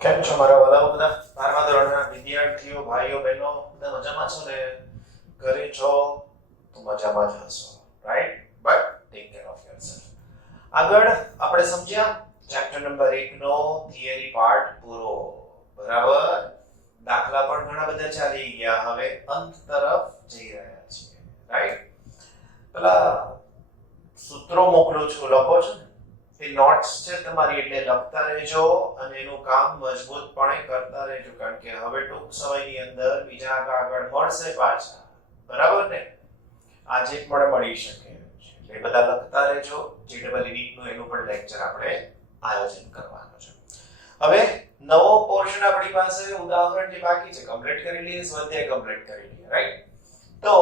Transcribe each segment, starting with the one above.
કેમ છો મારા વાલાઓ બધા? 12મા ધોરણના વિદ્યાર્થીઓ, ભાઈઓ, બહેનો બધા મજામાં છો ને? ઘરે છો તો મજામાં જ હશો, right? But take care of yourself. આગળ આપણે સમજ્યા ચેપ્ટર નંબર 1 નો થિયરી પાર્ટ પૂરો. બરાબર? દાખલા પણ ઘણા બધા ચાલી ગયા, હવે અંત તરફ જઈ રહ્યા છીએ, રાઈટ? પેલા સૂત્રો મોકલું છું, લખો છો ને? એ નોટ્સ છે તમારી, એટલે લખતા રહેજો અને એનું કામ મજબૂતપણે કરતા રહેજો, કારણ કે હવે ટૂંક સમયની અંદર બીજા આગળ મળશે પાછા, બરાબર ને? આજે પણ મળી શકે છે, એટલે બધા લખતા રહેજો. જીડબલ્યુ નીટ નું એનું પણ લેક્ચર આપણે આયોજન કરવાનું છે. હવે નવો પોર્શન આપણી પાસે ઉદાહરણ જે બાકી છે કમ્પ્લીટ કરી લઈએ, સ્વાધ્યાય કમ્પ્લીટ કરી લઈએ, રાઈટ? તો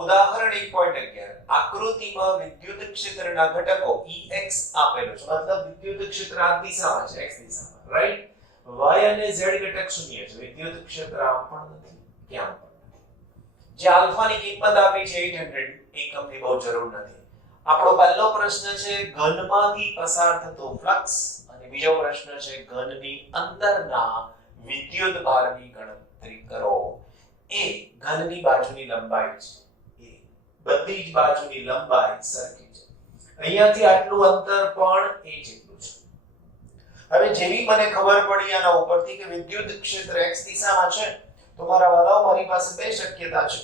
ઉદાહરણ 1.11 આકૃતિમાં વિદ્યુત ક્ષેત્રના ઘટકો Ex આપેલો છે, મતલબ વિદ્યુત ક્ષેત્ર આ દિશામાં છે, x દિશામાં, રાઈટ? y અને z ઘટક શૂન્ય છે, વિદ્યુત ક્ષેત્ર આમ પણ નથી, ક્યાં પણ નથી. જે આલ્ફાની કિંમત આપી છે 800 એકમની બહુ જરૂર નથી. આપણો પહેલો પ્રશ્ન છે ઘનમાંથી પસાર થતો ફ્લક્સ, અને બીજો પ્રશ્ન છે ઘનની અંદરના વિદ્યુત ભારની ગણતરી કરો. એ ઘનની બાજુની લંબાઈ છે, એ બધી જ બાજુની લંબાઈ સરખી છે. અહીંયાથી આટલું અંતર પણ એ જેટલું છે. હવે જેવી મને ખબર પડી આના ઉપરથી કે વિદ્યુત ક્ષેત્ર x દિશામાં છે, તો મારા વાલાઓ મારી પાસે બે શક્યતા છે.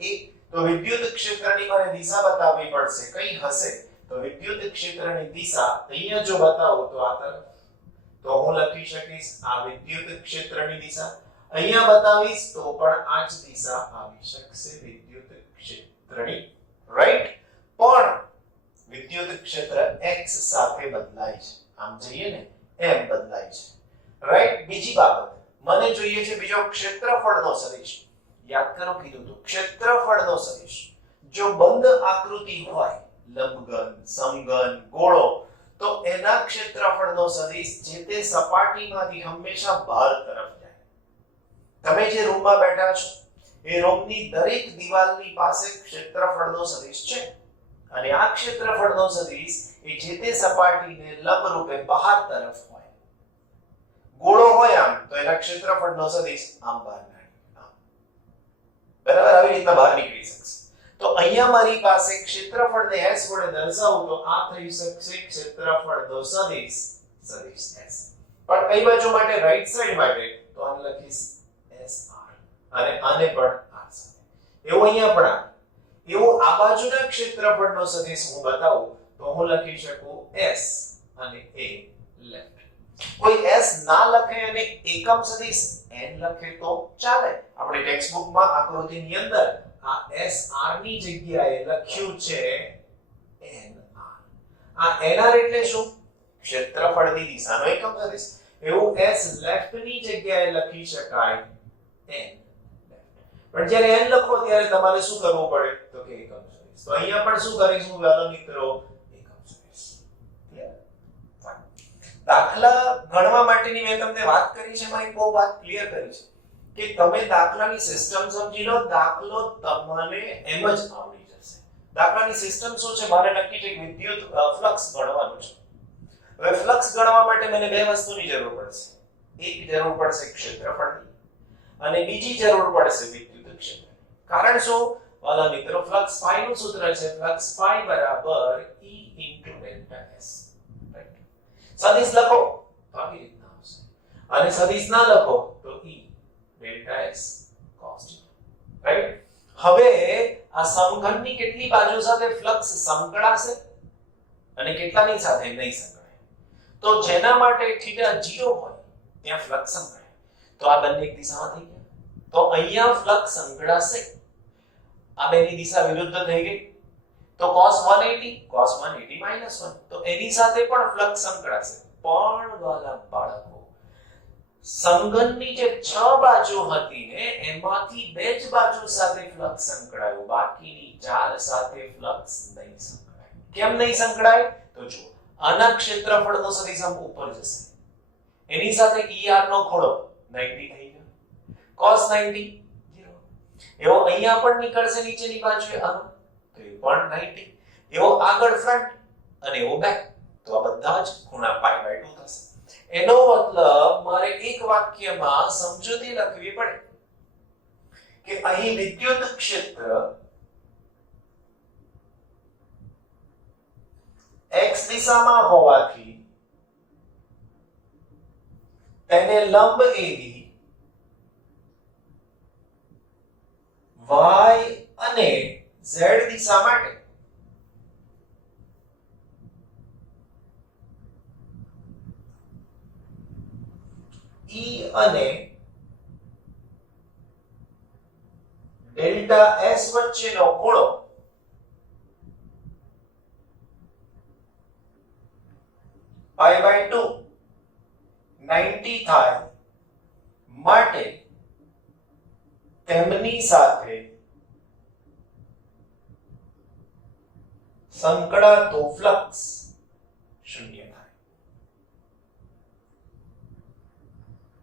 એક તો વિદ્યુત ક્ષેત્રની મને દિશા બતાવવી પડશે, કઈ હશે? તો વિદ્યુત ક્ષેત્રની દિશા અહીંયા જો બતાવું તો આ તરફ, તો હું લખી શકીશ આ વિદ્યુત ક્ષેત્રની દિશા. અહીંયા બતાવીશ તો પણ આ જ દિશા આવી શકશે વિદ્યુત ક્ષેત્રની, રાઈટ? પણ વિદ્યુત ક્ષેત્ર x સાથે બદલાય છે, આમ જઈએ ને એમ બદલાય છે, રાઈટ? બીજી બાબત મને જોઈએ છે બીજો ક્ષેત્રફળનો સદિશ. યાદ કરો, કીધું તો ક્ષેત્રફળનો સદિશ જો બંધ આકૃતિ હોય, લંબઘન, સમઘન, ગોળો, તો એના ક્ષેત્રફળનો સદિશ જે તે સપાટીમાંથી હંમેશા બહાર તરફ જાય. તમે જે રૂમમાં બેઠા છો એ રૂમની દરેક દિવાલની પાસે ક્ષેત્રફળનો સદિશ છે, અને આ ક્ષેત્રફળનો સદિશ એ જે તે સપાટીને લંબ રૂપે બહાર તરફ હોય. ગોળો હોય આમ તો એના ક્ષેત્રફળનો સદિશ આમ બહાર નીકળે, બરાબર? આવી રીતના બહાર નીકળી શકશે. તો અહીંયા મારી પાસે ક્ષેત્રફળને s વડે દર્શાવું તો આ થઈ શકશે ક્ષેત્રફળનો સદિશ સદિશ s. પણ કઈ બાજુ માટે? રાઈટ સાઈડ માટે, તો આને લખીશ SR, અને આને પણ r સાથે. એવું અહીંયા પણ આ, એવું આ બાજુના ક્ષેત્રફળનો સદિશ હું બતાવું તો હું લખી શકું s અને a લેફ્ટ. કોઈ s ના લખે અને એકમ સદિશ n લખે તો ચાલે. આપણે ટેક્સ્ટ બુકમાં આકૃતિની અંદર આ SR ની જગ્યાએ લખ્યું છે NR. આ NR એટલે શું? ક્ષેત્રફળની દિશાનો એકમ સદિશ. એવું s લેફ્ટ ની જગ્યાએ લખી શકાય n લેફ્ટ. પણ જ્યારે n લખો ત્યારે તમારે શું કરવું પડે? તો કે એકમ સદિશ. તો અહીંયા પણ શું કરીશું વાલા મિત્રો? એકમ સદિશ. ક્લિયર? દાખલા ગણવા માટેની મેં તમને વાત કરી છે, એમાં એક બહુ વાત ક્લિયર કરી છે કે તમે દાખલાની સિસ્ટમ સમજી લો, દાખલો તમને એમ જ આવડી જશે. દાખલાની સિસ્ટમ શું છે? મારે નક્કી છે કે વિદ્યુત ફ્લક્સ ગણવાનું છે. હવે ફ્લક્સ ગણવા માટે મને બે વસ્તુની જરૂર પડશે. એક જરૂર પડશે ક્ષેત્રફળની, અને બીજી જરૂર પડશે વિદ્યુત ક્ષેત્ર. કારણ શું વાલા મિત્રો? ફ્લક્સ ફાઈ નું સૂત્ર છે, ફ્લક્સ ફાઈ બરાબર E ડેલ્ટા S. રાઈટ? સદિશ લખો તો આવી રીતના આવશે, અને સદિશ ના લખો તો E delta S cos θ. Right? હવે આ સમઘનની કેટલી બાજુ સાથે ફ્લક્સ સંકળાશે અને કેટલાની સાથે નહીં સંકળાય? તો જેના માટે થીટા 0 હોય ત્યાં ફ્લક્સ સંકળાય, તો આ બંને એક દિશામાં થઈ ગયા, તો અહીંયા ફ્લક્સ સંકળાશે. આ બેની દિશા વિરુદ્ધ થઈ ગઈ, તો cos 180 -1, તો એની સાથે પણ ફ્લક્સ સંકળાશે. પણ વાલા બાળકો, સમઘનની જે 6 બાજુ હતી ને એમાંથી 2 જ બાજુ સાથે ફ્લક્સ સંકળાયું, બાકીની 4 સાથે ફ્લક્સ નહીં સંકળાય. કેમ નહીં સંકળાય? તો જો આના ક્ષેત્રફળનો સદિશ આમ ઉપર જશે, એની સાથે ER નો ખૂણો 90 થઈ ગયો, cos 90 0. એવો અહીંયા પણ નીકળશે નીચેની બાજુએ આનો, તો એ પણ 90. એવો આગળ ફ્રન્ટ અને એવો બેક, તો આ બધા જ ખૂણા π/2 થશે. એનો મતલબ મારે એક વાક્યમાં સમજૂતી લખવી પડે કે અહીં વિદ્યુત ક્ષેત્ર x દિશામાં હોવાથી તેને લંબ એવી y અને z દિશા માટે E અને ડેલ્ટા S વચ્ચેનો ખૂણો π/2 90 થાય માટે તેમની સાથે સંકળાતો ફ્લક્સ શૂન્ય થાય.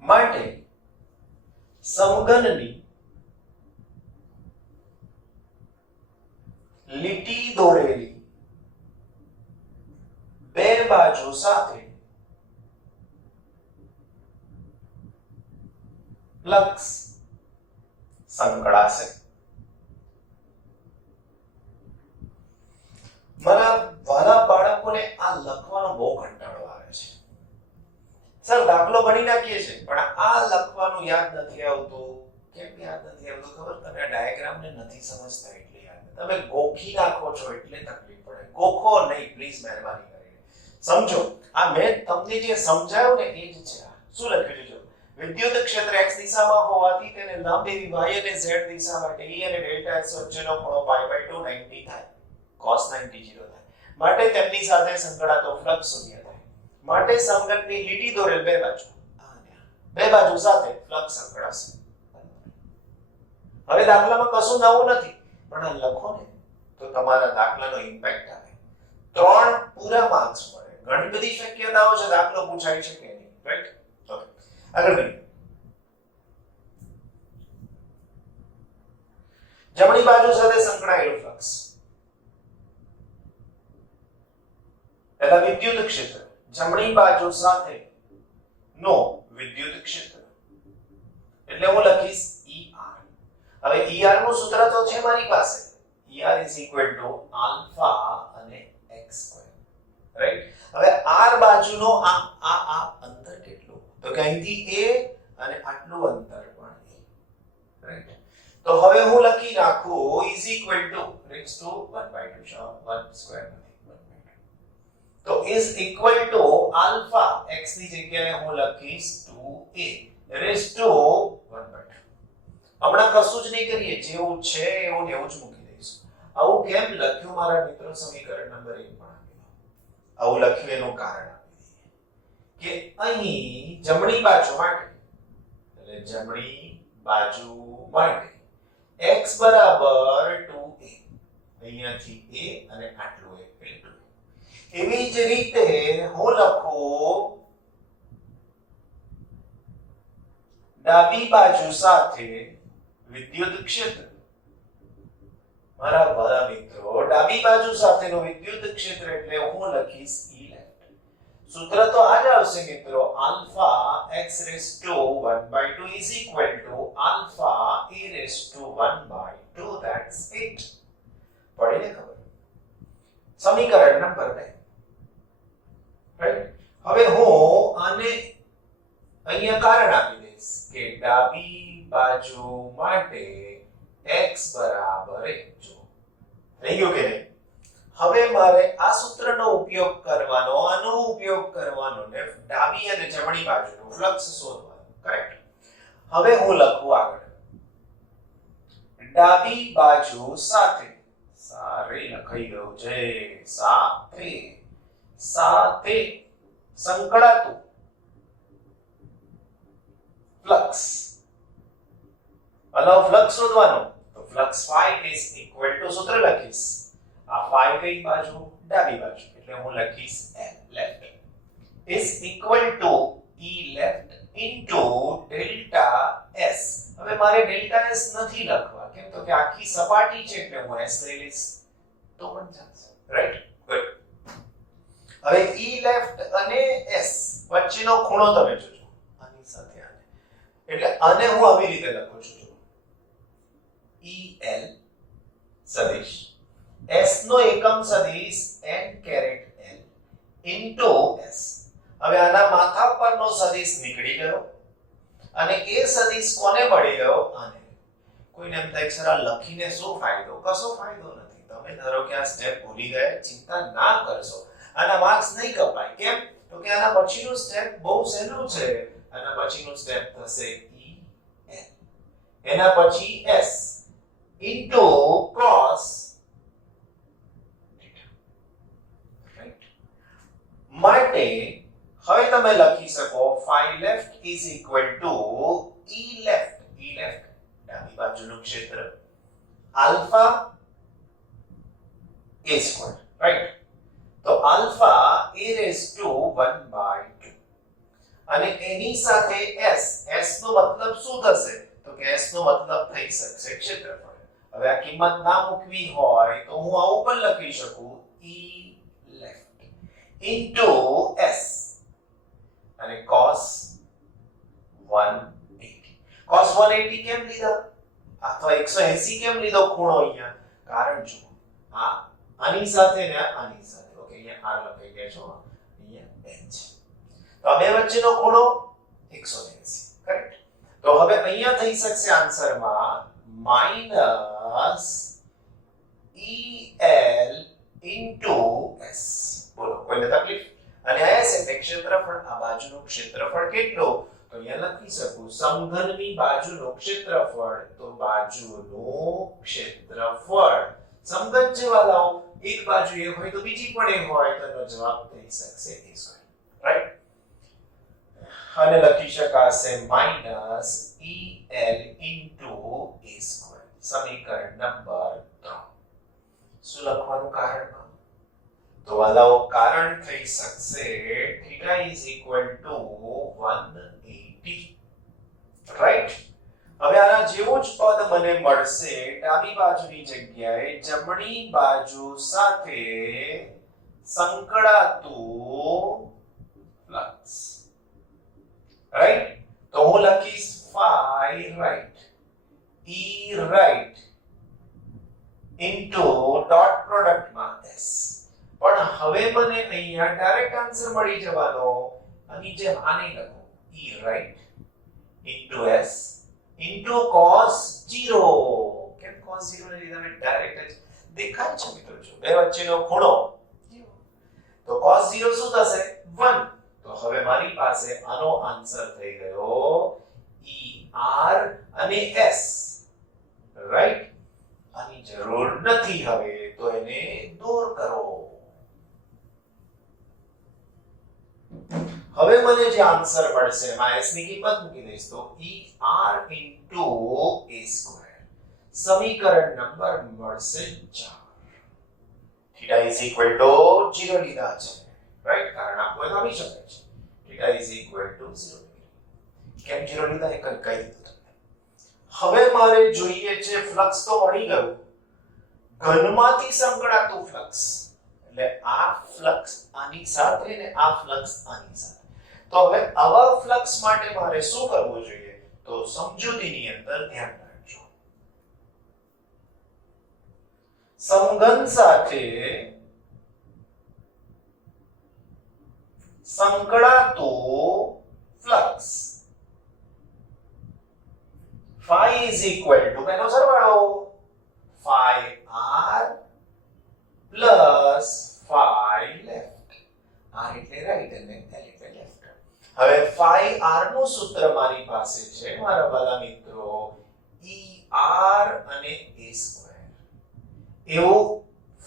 માટે સમઘનની લીટી દોરેલી બે બાજુ સાથે ફ્લક્સ સંકળાશે. મારા વાલા બાળકોને આ લખવાનો બહુ કંટાળો આવે છે. સર દાખલો ગણી નાખીએ છીએ પણ આ લખવાનું યાદ નથી આવતું. કેમ યાદ નથી આવતું ખબર? તમે આ ડાયાગ્રામ ને નથી સમજતા એટલે યાદ નથી. તમે ગોખી નાખો છો એટલે તકલીફ પડે. ગોખો નહીં પ્લીઝ, મહેરબાની કરીને સમજો. આ મેં તમને જે સમજાવ્યું ને એ જ છે. શું લખ્યું છે? વિદ્યુત ક્ષેત્ર x દિશામાં હોવાથી તેને લંબ એવી y અને z દિશા માટે E અને ડેલ્ટા s વચ્ચેનો ખૂણો π/2 90 થાય. cos 90 0 થાય. માટે તેમની સાથે સંકળાતો ફ્લક્સ શૂન્ય થાય. માટે સમઘનની લીટી દોરેલ બે બાજુ સાથે ફ્લક્સ સંકળાશે. હવે દાખલામાં કશું નવું નથી પણ આ લખો ને તો તમારા દાખલાનો ઇમ્પેક્ટ આવે. 3 પૂરા માર્ક્સ મળે. ઘણી બધી શક્યતાઓ છે દાખલો પૂછાઈ શકે નહીં, રાઈટ? ઓકે, આગળ વધીએ. જમણી બાજુ સાથે સંકળાયેલું ફ્લક્સ. પહેલા વિદ્યુત ક્ષેત્ર જમણી બાજુ સાથે નો વિદ્યુત ક્ષેત્ર એટલે હું લખીશ ER. હવે ER નું સૂત્ર તો છે મારી પાસે. ER આલ્ફા અને x², રાઈટ? હવે r બાજુનો આ અંતર કેટલું? તો કે અહીંથી a અને આટલું અંતર પણ a, રાઈટ? તો હવે હું લખી નાખું = તો is equal to alpha x ની જગ્યાએ હું લખીશ 2a raised to 1/2. હમણાં કશું જ નહીં કરીએ, જેવું છે એવું ને એવું જ મૂકી દઈશું. આવું કેમ લખ્યું મારા મિત્રો? સમીકરણ નંબર 1 પણ આપી દો. આવું લખ્યું એનું કારણ આપી દઈએ કે અહીં જમણી બાજુ માટે, એટલે જમણી બાજુ માટે x બરાબર 2a, અહીંયાથી a અને આટલું a એટલે 2. એવી જ રીતે હું લખું ડાબી બાજુ સાથે વિદ્યુત ક્ષેત્ર. મારા વાલા મિત્રો, ડાબી બાજુ સાથેનું વિદ્યુત ક્ષેત્ર એટલે હું લખીશ E left. સૂત્ર તો આ જ આવશે મિત્રો, alpha x raised to 1/2 is equal to alpha a raised to 1/2. That's it. પડીને ખબર? સમીકરણ નંબર 2, રાઈટ? હવે હું આને અહીંયા કારણ આપી દઈશ કે ડાબી બાજુ માટે x બરાબર 1. જો થઈ ગયું કે નહીં? હવે મારે આ સૂત્રનો ઉપયોગ કરવાનો, આનો ઉપયોગ કરવાનો ને ડાબી અને જમણી બાજુનું ફ્લક્સ શોધવાનું, કરેક્ટ? હવે હું લખું આગળ ડાબી બાજુ સાથે, સારી લખાઈ ગયું છે, સાથે સંકળાતું ફ્લક્સ. અને ફ્લક્સ શોધવાનો તો flux phi is equal to, સૂત્ર લખીશ, આ phi કઈ બાજુ? ડાબી બાજુ, એટલે હું લખીશ L left is equal to E left into delta S. હવે મારે delta S નથી લખવા, કેમ તો કે આખી સપાટી છે એટલે હું S લઈ લઈશ તો પણ ચાલશે, રાઈટ? ગુડ. હવે E left અને S વચ્ચેનો ખૂણો તમે જોજો આની સાથે આને, એટલે આને હું આવી રીતે લખું છું, EL સદિશ S નો એકમ સદિશ n caret L into S. હવે આના માથા પરનો સદિશ નીકળી ગયો અને એ સદિશ કોને મળી ગયો? આને. કોઈને એમ થાય સર આ લખીને શું ફાયદો? કશો ફાયદો નથી. તમે ધારો કે આ સ્ટેપ ભૂલી ગયા, ચિંતા ના કરશો, આના માર્ક્સ નહીં કપાય. કેમ? તો કે આના પછીનું સ્ટેપ બહુ સહેલું છે. આના પછીનું સ્ટેપ થશે EL, એના પછી S ઇન્ટુ cos રાઈટ. માટે હવે તમે લખી શકો phi left is equal to E left. E left ડાબી બાજુનું ક્ષેત્ર આલ્ફા a square, રાઈટ. તો આલ્ફા a raised to 1/2 અને એની સાથે s. s નો મતલબ શું થશે? તો કે s નો મતલબ થઈ શકશે ક્ષેત્રફળ. હવે આ કિંમત ના મૂકવી હોય તો હું આવું પણ લખી શકું E left into s અને cos 180. cos 180 કેમ લીધા અથવા 180 કેમ લીધો ખૂણો અહીંયા? કારણ જો આ આની સાથે ને આની સાથે, ઓકે અહીંયા r લખાઈ ગયા છો, અહીંયા n છે, તો આ બે વચ્ચેનો ખૂણો 180, કરેક્ટ. તો હવે અહીંયા થઈ શકશે આન્સરમાં માઈનસ EL into s. બોલો કોઈને તકલીફ? અને આ s એટલે ક્ષેત્રફળ, આ બાજુનું ક્ષેત્રફળ કેટલું? તો અહીંયા લખી શકું સમઘનની બાજુનું ક્ષેત્રફળ, તો બાજુનું ક્ષેત્રફળ. સમઘન છે વાલાઓ, એક બાજુ એ હોય તો બીજી પણ એ હોય, તો એનો જવાબ થઈ શકશે a સ્ક્વેર, રાઈટ. અને લખી શકાશે minus EL into a square. સમીકરણ નંબર 3. શું લખવાનું કારણ? તો વાલાઓ કારણ થઈ શકશે θ is equal to 180, રાઈટ. હવે આના જેવું જ પદ મને મળશે ડાબી બાજુની જગ્યાએ જમણી બાજુ સાથે સંકળાતું ફ્લક્સ, રાઈટ. તો હું લખીશ phi right E right into dot product માં s. પણ હવે મને અહીંયા ડાયરેક્ટ આન્સર મળી જવાનો. આની જેમ આને લખો E right into s into cos 0. કેમ cos 0 ને લીધા? મેં ડાયરેક્ટ જ દેખાય છે મિત્રો, જો બે વચ્ચેનો ખૂણો, તો cos 0 શું થશે? 1. તો હવે મારી પાસે આનો આન્સર થઈ ગયો ER અને s, રાઈટ. આની જરૂર નથી હવે, તો એને દૂર કરો. હવે મને જે આન્સર મળશે એમાં s ની કિંમત મૂકી દઈશ, તો ER into a square. સમીકરણ નંબર મળશે 4. θ is equal to 0 લીધા છે, રાઈટ. કારણ આપો એ આવી શકે છે. θ is equal to 0. કેમ 0 લીધા એ કહી દીધું તમને. હવે મારે જોઈએ છે ફ્લક્સ તો મળી ગયું, ઘનમાંથી સંકળાતું ફ્લક્સ, એટલે આ ફ્લક્સ આની સાથે ને આ ફ્લક્સ આની સાથે. તો હવે આવા ફ્લક્સ માટે મારે શું કરવું જોઈએ? તો સમજૂતીની અંદર ધ્યાન રાખજો. સમઘન સાથે સંકળાતું flux phi is equal to એનો સરવાળો phi r plus phi left. r એટલે રાઈટ અને l એટલે લેફ્ટ. હવે phi r નું સૂત્ર મારી પાસે છે મારા વાલા મિત્રો, ER અને a સ્ક્વેર. એવું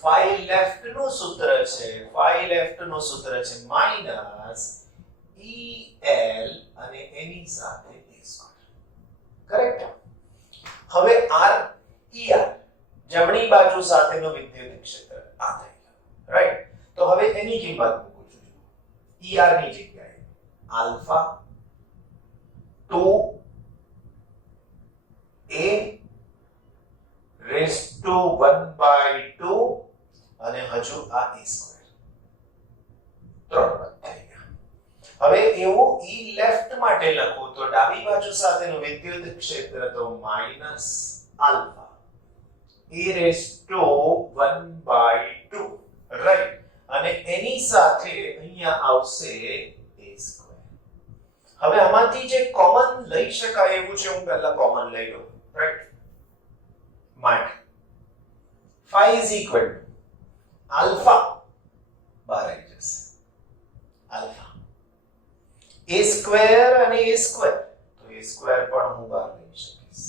phi left નું સૂત્ર છે, phi left નું સૂત્ર છે માઈનસ EL અને એની સાથે a સ્ક્વેર, કરેક્ટ. હવે r ER જમણી બાજુ સાથેનો વિદ્યુત ક્ષેત્ર આ થઈ ગયો, રાઈટ. તો હવે એની કિંમત મૂકું છું. ER ની જગ્યાએ આલ્ફા 2a raised to 1/2 અને હજુ આ a સ્ક્વેર. 3 પદ થઈ ગયા. હવે એવું E લેફ્ટ માટે લખું તો ડાબી બાજુ સાથેનું વિદ્યુત ક્ષેત્ર તો minus alpha e raise to 1/2 right અને એની સાથે અહીંયા આવશે a સ્ક્વેર. હવે આમાંથી જે કોમન લઈ શકાય એવું છે હું પહેલા કોમન લઈ લઉં રાઈટ માટે phi is equal to alpha બહાર આવી જશે alpha a square અને a square તો a square પણ હું બહાર લઈ શકીશ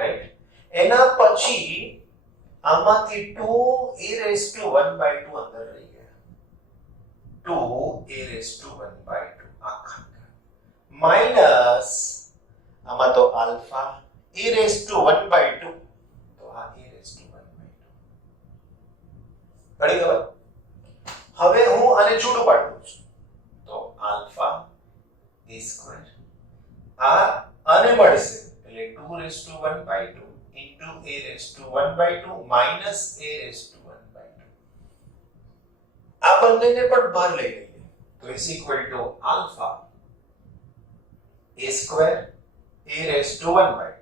રાઈટ એના પછી આમાંથી 2 a raised to 1/2 અંદર રહી ગયા 2 a raised to 1/2 આખા માઈનસ આમાં તો આલ્ફા a raised to 1/2 તો આ a raised to 1/2 પડી ગયો. હવે હું આને છૂટું પાડી દઉં છું તો આલ્ફા a સ્ક્વેર આ આને મળશે એટલે 2 raised to 1/2 into a raised to 1/2 minus a raised to 1/2 આ બંનેને પણ બહાર લઈ લઈએ તો is equal to alpha a square a raised to 1/2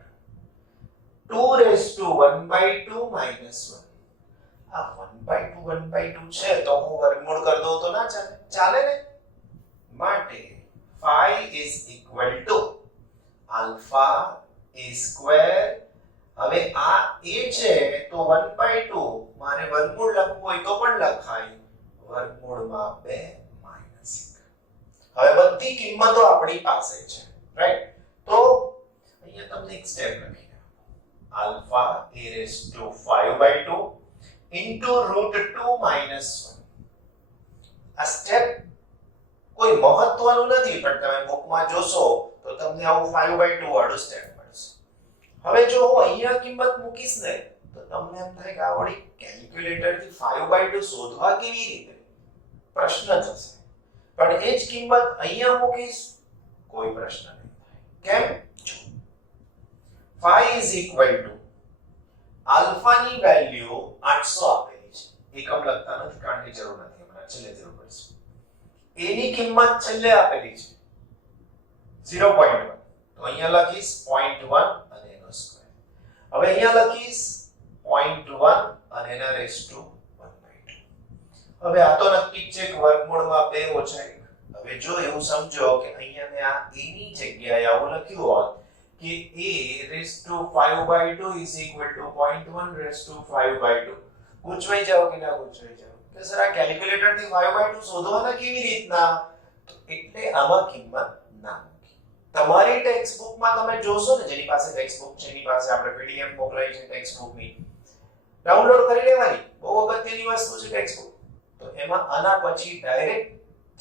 2 raised to 1/2 minus 1 આ 1/2 છે તો હું વર્ગમૂળ કરી દઉં તો ના ચાલે ચાલે ને માટે phi is equal to alpha a square હવે આ a છે તો 1/2 મારે વર્ગમૂળ લખવું હોય તો પણ લખાય વર્ગમૂળમાં 2 minus 1 હવે બધી કિંમતો આપણી પાસે છે રાઈટ તો અહીંયા તમને એક સ્ટેપ લખી દઉં alpha a raised to 5/2 into √2 minus 1 આ સ્ટેપ કોઈ મહત્વનું નથી પણ તમે બુકમાં જોશો તો તમને આવું 5/2 વાળું સ્ટેપ મળશે. હવે જો હું અહીંયા કિંમત મૂકીશ ને તો તમને એમ થાય કે આ વળી કેલ્ક્યુલેટર થી 5/2 શોધવા કેવી રીતે પ્રશ્ન થશે પણ એ જ કિંમત અહીંયા મૂકીશ કોઈ પ્રશ્ન નહીં થાય કેમ phi is equal to alpha ની વેલ્યુ 800 આપેલી છે એકમ લખતા નથી કારણ કે જરૂર નથી હમણાં છેલ્લે જરૂર પડશે a ની કિંમત છેલ્લે આપેલી છે 0.1 તો અહીંયા લખીશ 0.1 અને એનો સ્ક્વેર હવે અહીંયા લખીશ 0.1 અને એના રેઝ ટુ 1/2 હવે આ તો નક્કી છે કે વર્ગમૂળમાં 2 ઓછા 1 હવે જો એવું સમજો કે અહીંયા મેં આ a ની જગ્યાએ આવું લખ્યું હોત કે a raised to 5/2 is equal to 0.1 raised to 5/2 ગૂંચવાઈ જાવ કે ના ગૂંચવાઈ જાવ કે સર આ કેલ્ક્યુલેટર થી 5/2 શોધવાના કેવી રીતના તો એટલે આમાં કિંમત ના મૂકી તમારી ટેક્સ્ટ બુકમાં તમે જોશો ને જેની પાસે ટેક્સ્ટ બુક છે એની પાસે આપણે પીડીએફ મોકલાઈ છે ટેક્સ્ટ બુકની ડાઉનલોડ કરી લેવાની બહુ અગત્યની વસ્તુ છે ટેક્સ્ટ બુક તો એમાં આના પછી ડાયરેક્ટ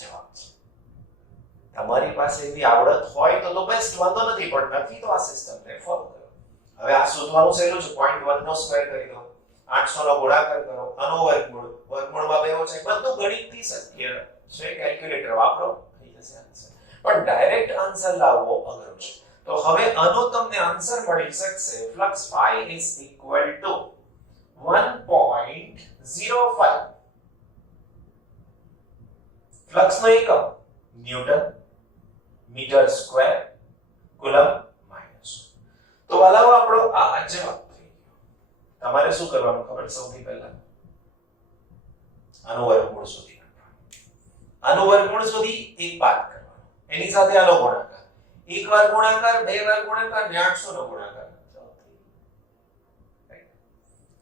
જવાબ છે તમારી પાસે એવી આવડત હોય તો બેસ્ટ વાંધો નથી પણ નથી તો આ સિસ્ટમને ફોલો કરો હવે આ શોધવાનું સહેલું છે 0.1 નો સ્ક્વેર કરી દો 800 નો ગુણાકાર કરો આનો વર્ગમૂળમાં 2 ઓછા બધું ગણિતથી શક્ય છે કેલ્ક્યુલેટર વાપરો થઈ જશે આન્સર પણ ડાયરેક્ટ આન્સર લાવવો અઘરું છે તો હવે આનો તમને આન્સર મળી શકશે flux phi is equal to 1.05 flux નો એકમ newton metre square coulomb minus તો વાલાઓ આપણો આ જવાબ થઈ ગયો તમારે શું કરવાનું ખબર સૌથી પહેલા આનું વર્ગમૂળ શોધી નાખવાનું આનું વર્ગમૂળ શોધી એક બાદ કરવાનો એની સાથે આનો ગુણાકાર એક વાર ગુણાકાર બે વાર ગુણાકાર ને 800 નો ગુણાકાર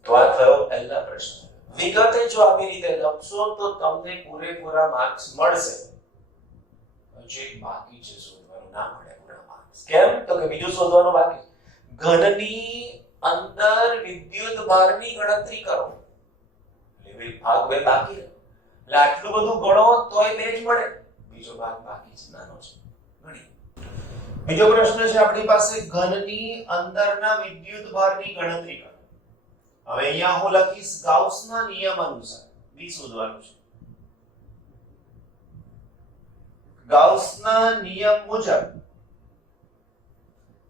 તો આ થયો પહેલા પ્રશ્ન વિગતે જો આવી રીતે લખશો તો તમને પૂરેપૂરા માર્ક્સ મળશે જે બાકી છે શોધવાનું ના મળે પૂરા માર્ક્સ કેમ તો કે બીજું શોધવાનું બાકી ઘનની અંદર વિદ્યુત ભારની ગણતરી કરો એટલે ભાગ બે બાકી એટલે આટલું બધું ગણો તોય બે જ મળે બીજો ભાગ બાકી છે નાનો છે ગણી બીજો પ્રશ્ન છે આપણી પાસે ઘનની અંદરના વિદ્યુત ભારની ગણતરી કરો હવે અહીંયા હું લખીશ ગાઉસના નિયમ અનુસાર બી શોધવાનું છે ગાઉસના નિયમ મુજબ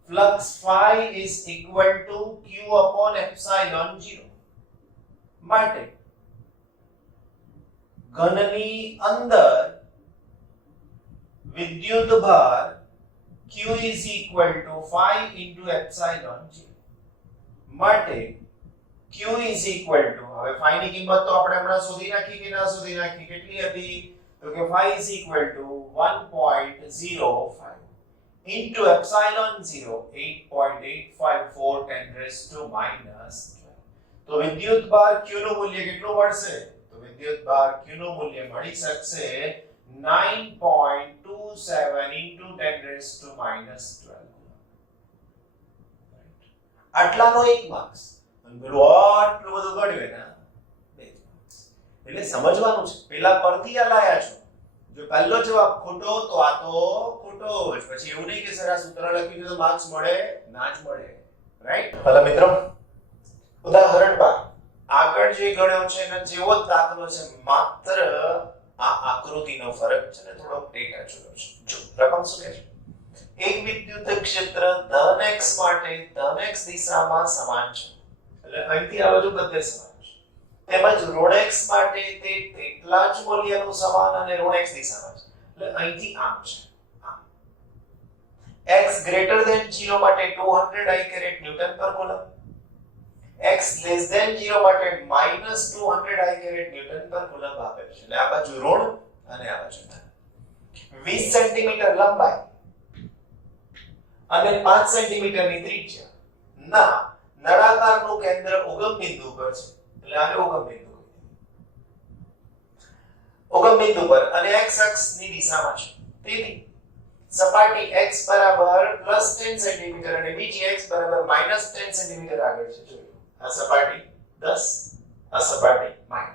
flux phi is equal to q upon epsilon 0 માટે ઘનની અંદર વિદ્યુત ભાર Q is equal to 5 into epsilon G માટે Q is equal to, હવે phi ની કિંમત તો આપણે હમણાં શોધી નાખી કે ના શોધી નાખી, કેટલી હતી તો કે phi is equal to 1.05 into epsilon 0 8.854 10 raised to minus 12. તો વિદ્યુત ભાર Q નું મૂલ્ય કેટલું મળશે તો વિદ્યુત ભાર Q નું મૂલ્ય મળી શકશે 9.27 into 10 raised to minus 12. આટલાનો 1 marks અને પેલું આટલું બધું ગણ્યું એના 2 માર્ક્સ. એટલે સમજવાનું છે, પેલા પરથી આ લાયા છો, જો પહેલો જવાબ ખોટો તો આ તો ખોટો જ, પછી એવું નહીં કે સર આ સૂત્ર લખીને તો માર્ક્સ મળે ના જ મળે, રાઈટ? ભલા મિત્રો, ઉદાહરણ 12 આગળ જે ગણ્યો છે એના જેવો જ દાખલો છે, માત્ર આ આકૃતિનો ફરક છે ને થોડો ડેટા જોયો છે. જો રકમ શું કહે છે, એક વિદ્યુત ક્ષેત્ર ધન x માટે ધન x દિશામાં સમાન છે, એટલે અહીંથી આ બાજુ બધે સમાન છે, તેમજ ઋણ x માટે તે તેટલા જ મૂલ્યનું સમાન અને ઋણ x દિશામાં છે, એટલે અહીંથી આમ છે આમ. x greater than 0 માટે 200 I caret ન્યૂટન પર કુલમ, x less than 0 માટે -200 I caret ન્યૂટન પર કુલમ આપે છે, એટલે આ બાજુ ઋણ અને આ બાજુ ધન. 20 સેન્ટીમીટર લંબાઈ અને 5 સેન્ટીમીટરની ત્રિજ્યા ના નળાકારનું કેન્દ્ર ઉગમ બિંદુ પર છે, એટલે આને ઉગમ બિંદુ કહીએ. ઉગમ બિંદુ પર અને x અક્ષની દિશામાં છે, તેથી સપાટી x બરાબર +10 સેન્ટીમીટર અને બીજી x બરાબર -10 સેન્ટીમીટર આગળ છે. જોયું, આ સપાટી 10, આ સપાટી -10,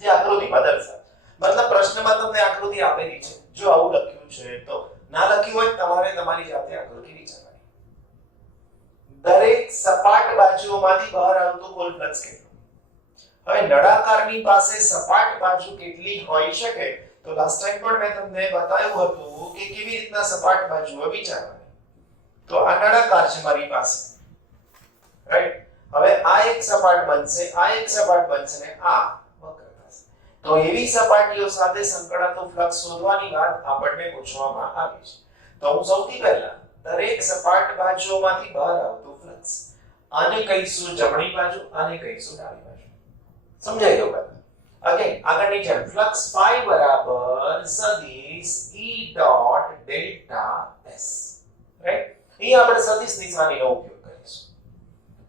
જે આકૃતિમાં દર્શાવે. મતલબ પ્રશ્નમાં તમને આકૃતિ આપેલી છે, જો આવું લખ્યું છે તો, ના લખ્યું હોય તમારે તમારી જાતે આકૃતિ વિચારવાની. દરેક સપાટ બાજુઓમાંથી બહાર આવતું કુલ ફ્લક્સ કેટલું? હવે નળાકારની પાસે સપાટ બાજુ કેટલી હોઈ શકે તો લાસ્ટ ટાઈમ પણ મેં તમને બતાવ્યું હતું કે કેવી રીતના સપાટ બાજુઓ વિચારવાની. તો આ નળાકાર છે મારી પાસે, રાઈટ? હવે આ એક સપાટ બનશે, આ એક સપાટ બનશે ને આ વક્ર થશે. તો એવી સપાટીઓ સાથે સંકળાતું ફ્લક્સ શોધવાની વાત આપણને પૂછવામાં આવી છે. તો હું સૌથી પહેલા દરેક સપાટ બાજુઓમાંથી બહાર આવતું ફ્લક્સ આને કહીશું જમણી બાજુ, આને કહીશું ડાબી બાજુ. સમજાઈ ગયું પહેલા? અગેન આગળની જેમ ફ્લક્સ phi બરાબર સદિશ E dot delta S, right? અહીં આપણે સદિશ નિશાનીનો ઉપયોગ કરીશું.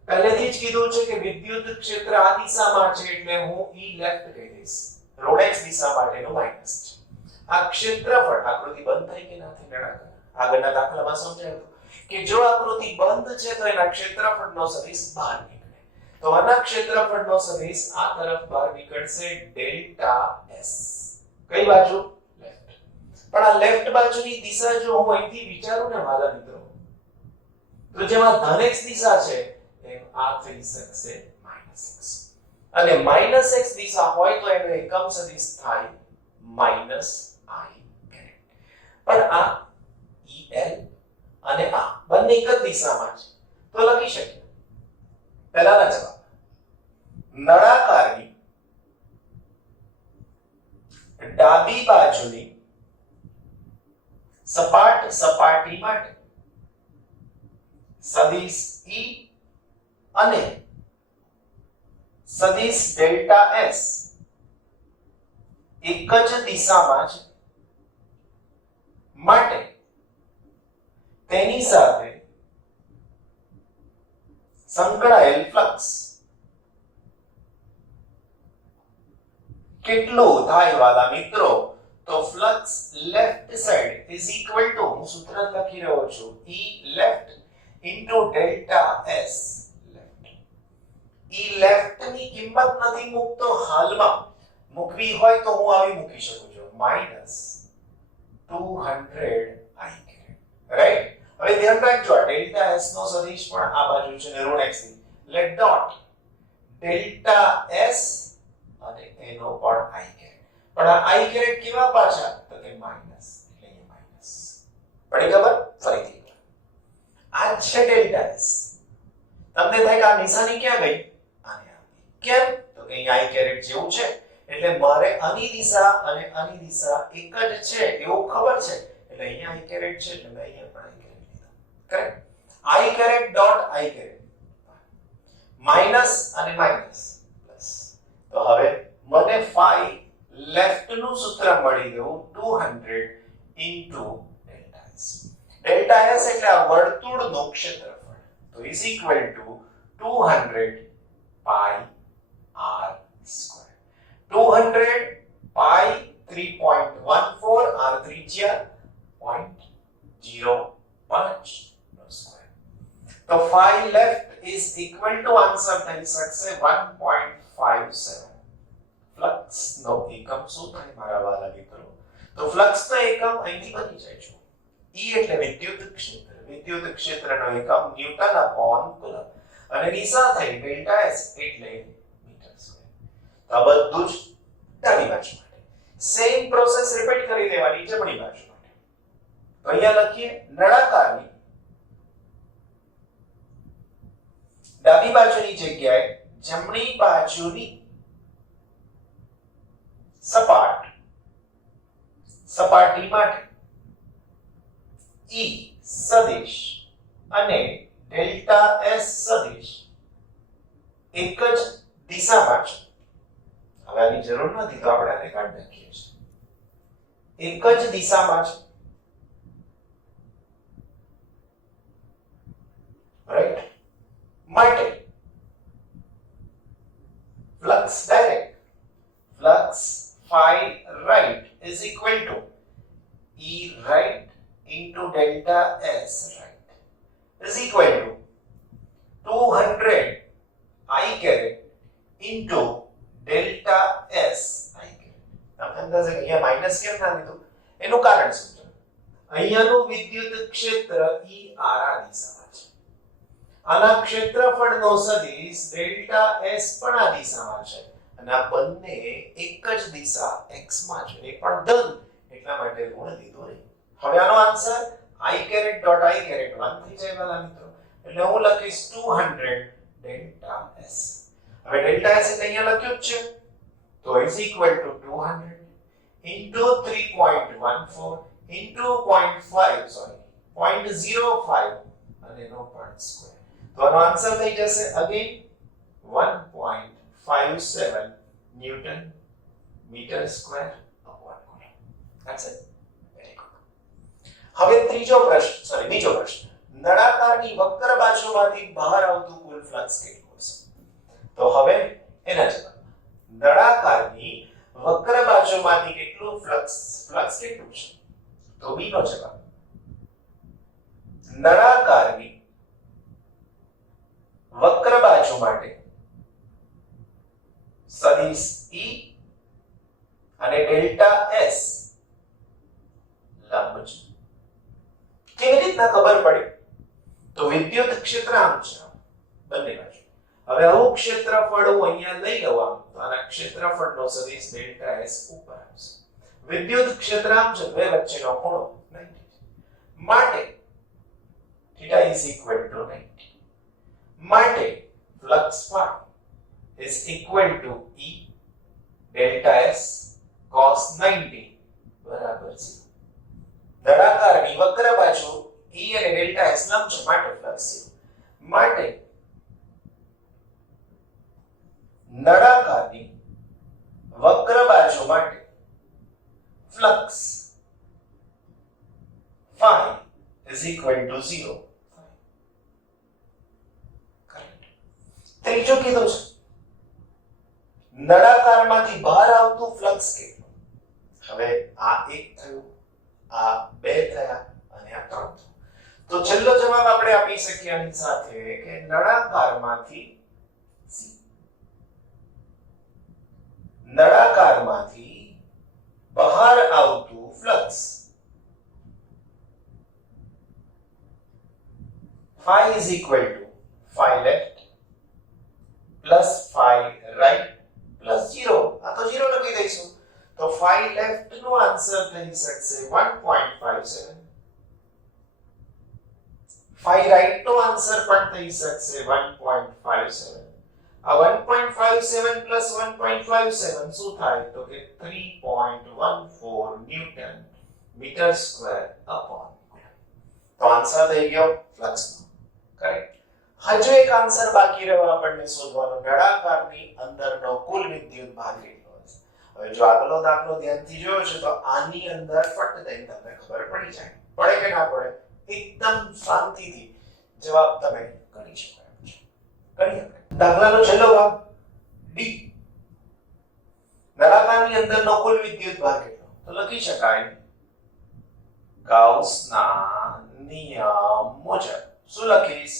પહેલેથી જ કીધું છે કે વિદ્યુત ક્ષેત્ર આ દિશામાં છે, એટલે હું E લેફ્ટ કહી દઈશ, ઋણ x દિશા માટેનું માઈનસ છે. આ ક્ષેત્રફળ, આકૃતિ બંધ થઈ કે ના થઈ નળાકાર, આગળના દાખલામાં સમજાયું કે જો આકૃતિ બંધ છે તો એના ક્ષેત્રફળનો સદિશ બહાર નીકળે, તો આના ક્ષેત્રફળનો સદિશ આ તરફ બહાર નીકળશે ડેલ્ટા S. કઈ બાજુ? લેફ્ટ. પણ આ લેફ્ટ બાજુની દિશા જો હું અહીંથી વિચારું ને મારા મિત્રો, તો જેમાં ધન x દિશા છે એમ આ થઈ શકશે -x, અને -x દિશા હોય તો એનો એકમ સદિશ થાય -i. પણ આ EL અને આ બંને એક જ દિશામાં છે, તો લખી શકીએ પહેલાના જવાબ, નળાકારની ડાબી બાજુની સપાટ સપાટી માટે સદિશ E અને સદિશ ડેલ્ટા S એક જ દિશામાં છે, માટે તેની સાથે સંકળાયેલ ફ્લક્સ કેટલું થાય વાલા મિત્રો? તો flux left side is equal to, હું સૂત્ર લખી રહ્યો છું, E left into delta S left. E left ની કિંમત નથી મૂકતો, હાલમાં મૂકવી હોય તો હું આવી મૂકી શકું છું, -200 I caret, રાઈટ? હવે ધ્યાન રાખજો, આ ડેલ્ટા S નો સદિશ પણ આ બાજુ છે ને ઋણ x ની, લેટ ડોટ ડેલ્ટા S અને એનો પણ I caret. પણ આ I caret કેવા પાછા? તો કે માઈનસ, એટલે માઈનસ. પડી ખબર? ફરીથી આ છે ડેલ્ટા S. તમને થાય કે આ નિશાની ક્યાં ગઈ? આને આવી. કેમ? તો કે અહીં I caret જેવું છે, એટલે મારે આની દિશા અને આની દિશા એક જ છે એવું ખબર છે, એટલે અહીંયા i કેરેટ છે એટલે મેં અહીંયા પણ i કેરેટ લીધા. Correct? i caret dot i caret minus અને માઈનસ પ્લસ. તો હવે મને phi લેફ્ટ નું સૂત્ર મળી ગયું 200 into delta s. delta s એટલે આ વર્તુળનું ક્ષેત્રફળ. તો is equal to 200 pi r square. 200 pi 3.14 r ત્રિજ્યા 0.05 નો સ્ક્વેર. તો phi left is equal to answer થઈ શકશે 1.57. ફ્લક્સ નો એકમ શું થાય મારા વાલા મિત્રો? તો ફ્લક્સ નો એકમ અહીંથી બની જાય છે. E એટલે વિદ્યુત ક્ષેત્ર. વિદ્યુત ક્ષેત્રનો એકમ ન્યૂટન અપોન કુલમ અને દિશા થઈ ડેલ્ટા s એટલે મીટર સ્ક્વેર. તો આ બધું જ ડાબી બાજુ માટે. સેમ પ્રોસેસ રિપીટ કરી દેવાની જમણી બાજુ માટે. તો અહીંયા લખીએ નળાકારની ડાબી બાજુની જગ્યાએ જમણી બાજુની સપાટી માટે E સદિશ અને ડેલ્ટા S સદિશ એક જ દિશામાં છે. હવે આની જરૂર નથી તો આપણે આને કાઢી નાખીએ છીએ. એક જ દિશામાં છે. રાઈટ? માટે flux direct flux phi right is equal to E right into delta S right is equal to 200 I caret into delta S I caret. अब अंदाजे અહીંયા માઈનસ કેમ ના લીધું એનું કારણ શું છે? અહીંયાનું વિદ્યુત ક્ષેત્ર E r આ દિશામાં છે. આના ક્ષેત્રફળનો સદિશ ડેલ્ટા S પણ આ દિશામાં છે અને આ બંને એક જ દિશા x માં છે. એ પણ ધન એટલા માટે ઋણ લીધો નહીં. હવે આનો answer i caret dot i caret 1 થઈ જાય વાલા મિત્રો. એટલે હું લખીશ 200 ડેલ્ટા S. હવે ડેલ્ટા S એટલે અહીંયા લખ્યું જ છે. તો is equal to 200 into 3.14 into 0.05 અને નો પાર્ટ સ્ક્વેર. તો આનો આન્સર થઈ જશે again 1.57 newton metre square upon coulomb. That's it. Very good. હવે બીજો પ્રશ્ન. નળાકારની વક્ર બાજુમાંથી બહાર આવતું કુલ ફ્લક્સ કેટલું હશે? તો હવે એના જવાબ. નળાકારની વક્ર બાજુમાંથી કેટલું ફ્લક્સ કેટલું છે? તો બી નો જવાબ. નળાકારની વક્ર બાજુ માટે સદિશ E અને ડેલ્ટા S લંબ છે. કેવી રીતના ખબર પડી? તો વિદ્યુત ક્ષેત્ર આમ છે બંને બાજુ. હવે આવું ક્ષેત્રફળ હું અહીંયા લઈ લઉં તો આના ક્ષેત્રફળનો સદિશ ડેલ્ટા S ઉપર આવશે. વિદ્યુત ક્ષેત્ર આમ છે, બે વચ્ચેનો ખૂણો 90 માટે θ is equal to 90 માટે flux phi is equal to E delta S cos 90 બરાબર છે. નળાકારની વક્ર બાજુ E અને delta S લંબ છે માટે flux છે. માટે નળાકારની વક્ર બાજુ માટે flux phi is equal to 0. ત્રીજો કીધું છે નળાકારમાંથી બહાર આવતું ફ્લક્સ કેટલું? હવે આ એક થયું, આ બે થયા અને આ ત્રણ થયું. તો છેલ્લો જવાબ આપણે આપી શકીએ આની સાથે કે નળાકારમાંથી બહાર આવતું flux phi is equal to phi left plus phi right plus 0. આ તો 0 લખી દઈશું. તો phi left નો આન્સર થઈ શકશે 1.57. phi right નો આન્સર પણ થઈ શકશે 1.57. આ 1.57 plus 1.57 શું થાય? તો કે 3.14 newton metre square upon coulomb. તો આન્સર થઈ ગયો ફ્લક્સ નો. કરેક્ટ. હજુ એક આન્સર બાકી રહ્યો આપણને શોધવાનો, નળાકારની અંદરનો કુલ વિદ્યુત ભાર કેટલો હશે. હવે જો આગળનો દાખલો ધ્યાનથી જોયો છે તો આની અંદર ફટ દઈને તમને ખબર પડી જાય. પડે કે ના પડે? એકદમ શાંતિથી જવાબ તમે કરી શકો એમ છે. કરીએ દાખલાનો છેલ્લો ભાગ ડી. નળાકારની અંદરનો કુલ વિદ્યુત ભાર કેટલો? તો લખી શકાય ગાઉસના નિયમ મુજબ. શું લખીશ?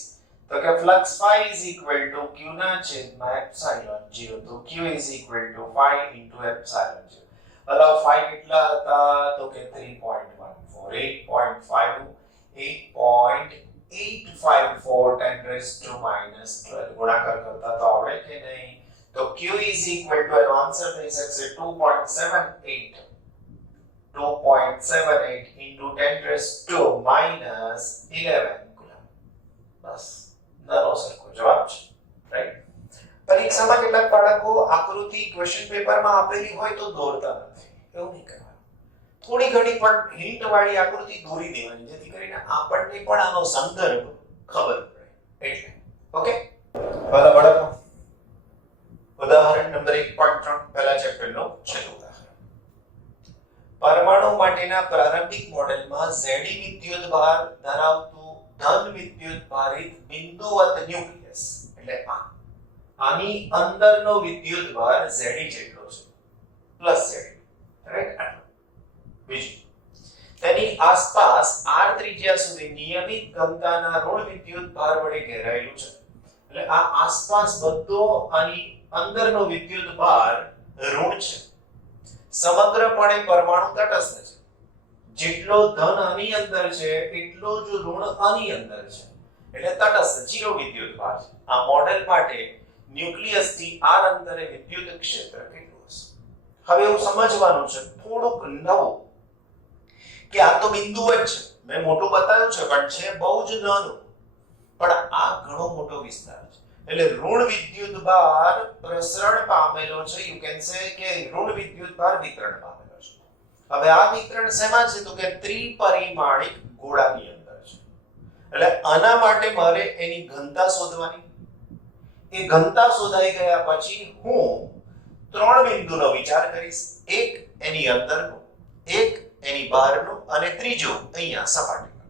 તો કે flux phi is equal to q ના છેદમાં એપ્સિલોન 0. તો q is equal to phi into epsilon 0. અલા phi કેટલા હતા? તો કે 3.14, 8.854 10 raised to minus 12 ગુણાકાર કરતા તો આવડે કે નહીં? તો q is equal to એનો આન્સર થઈ શકશે 2.78 into 10 raised to minus 11 coulomb. બસ નાનો સરખો જવાબ છે. રાઈટ. પરીક્ષામાં કેટલાક બાળકો આકૃતિ ક્વેશ્ચન પેપરમાં આપેલી હોય તો દોરતા નથી. એવું નહીં કરવાનું. થોડી ઘણી પણ હિન્ટ વાળી આકૃતિ દોરી દેવાની જેથી કરીને આપણને પણ આનો સંદર્ભ ખબર પડે. એટલે ઓકે. પહેલા બાળકો ઉદાહરણ નંબર 1.3 પહેલા ચેપ્ટરનો છેલ્લું ઉદાહરણ. પરમાણુ માટેના પ્રારંભિક મોડેલમાં Ze વિદ્યુત ભાર ધરાવતું ધન વિદ્યુત ભારિત બિંદુવત ન્યુક્લિયસ એટલે આની અંદરનો વિદ્યુત ભાર Ze જેટલો છે પ્લસ Ze. રાઈટ. બીજું, તેની આસપાસ r ત્રિજ્યા સુધી નિયમિત ઘનતાના ઋણ વિદ્યુત ભાર વડે ઘેરાયેલું છે. એટલે આ આસપાસ બધો આની અંદરનો વિદ્યુત ભાર ઋણ છે. સમગ્રપણે પરમાણુ તટસ્થ છે. જેટલો ધન આની અંદર છે એટલો જ ઋણ આની અંદર છે. એટલે તટસ્થ 0 વિદ્યુત ભાર છે. આ મોડેલ માટે ન્યુક્લિયસ થી r અંતરે વિદ્યુત ક્ષેત્ર કેટલું હશે? હવે એવું સમજવાનું છે થોડુંક નવું કે આ તો બિંદુ જ છે. મેં મોટું બતાવ્યું છે પણ છે બહુ જ નાનું. પણ આ ઘણો મોટો વિસ્તાર છે. એટલે ઋણ વિદ્યુત ભાર પ્રસરણ પામેલો છે. યુ કેન સે કે ઋણ વિદ્યુત ભાર વિતરણ પામેલો છે. હવે આ વિતરણ શેમાં છે? તો કે ત્રિપરિમાણિક ગોળાની અંદર છે. એટલે આના માટે મારે એની ઘનતા શોધવાની. એ ઘનતા શોધાઈ ગયા પછી હું ત્રણ બિંદુનો વિચાર કરીશ. એક એની અંદરનો, એક એની બહારનો અને ત્રીજો અહીંયા સપાટીનો.